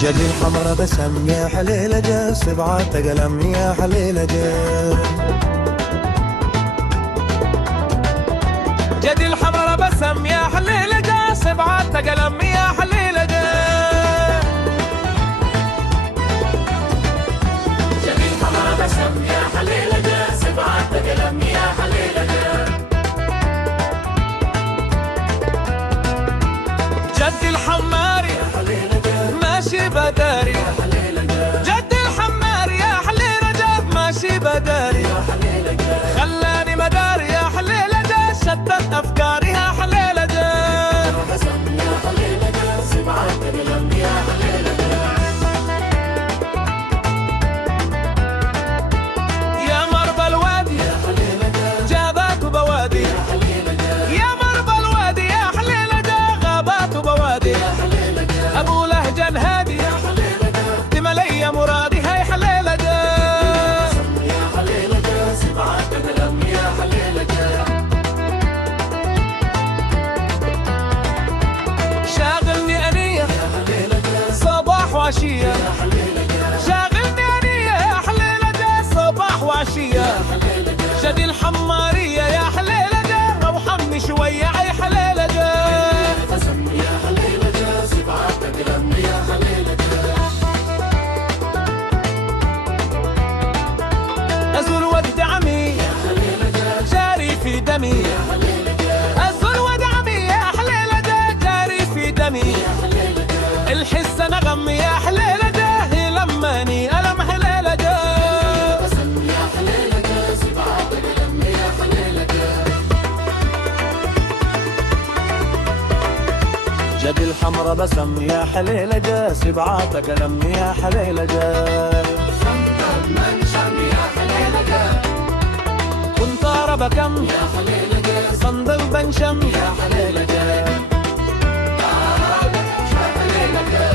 جدي الحمرا بسم يا حليلة جا، سبعة قلم يا حليلة جا. جدي الحمرا بسم يا حليلة جا، سبعة قلم يا حليلة جا. جدي الحمرا بسم يا حليلة جا، سبعة قلم يا حليلة جا. جدي الحماري يا حليلة جا، ماشي بداري يا حليلة جا. جدي الحماري يا حليلة جا، ماشي بداري يا حليلة جا، خلاني مداري يا حليلة جا، شتت أفكاري يا حليلة جا. بسم يا حليلة جا، سبعة قلم يا حليلة جا. يا مربى الوادي يا حليلة جا، جابات وبوادي يا حليلة جا. يا مربى الوادي يا حليلة جا، غابات وبوادي يا حليلة جا، أبو لهجة هادي يا حليلة جا. تملي مرادي هاي حليلة جا. يا حليلة جا، سبعة قلم يا حليلة جا. شاغلني أنية يا حليلة جا، صباح وعشية يا حليلة جا. شاغلني أنية يا حليلة جا، صباح وعشية يا حليلة جا، جدي الحمارية يا حليلة جا، روحني شوية عي حليلة جا. بسم يا حليلة جا، سبعة قلم يا حليلة جا. أزول ودعمي يا حليلة جا، جاري في دمي يا حليلة جا. أزول ودعمي يا حليلة جا، جاري في دمي يا حليلة جا، الحس نغم يا حليلة جا، هي لماني ألم حليلة جا. بسم يا حليلة جا، سبعة قلم يا حليلة جا. جدي الحمرا بسم يا حليلة جا، سبعة قلم يا حليلة جا. صندوق منشم يا حليلة جا، كنت أرى بكم يا حليلة جا. صندل بنشم يا حليلة جا، يا حليلة جا.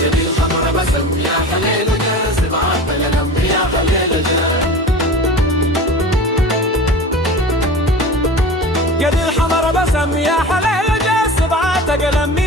جدي الحمرا بسم يا حليلة جا، سبعة قلم يا حليلة جا. جدي الحمرا بسم يا حليلة جا، سبعة قلم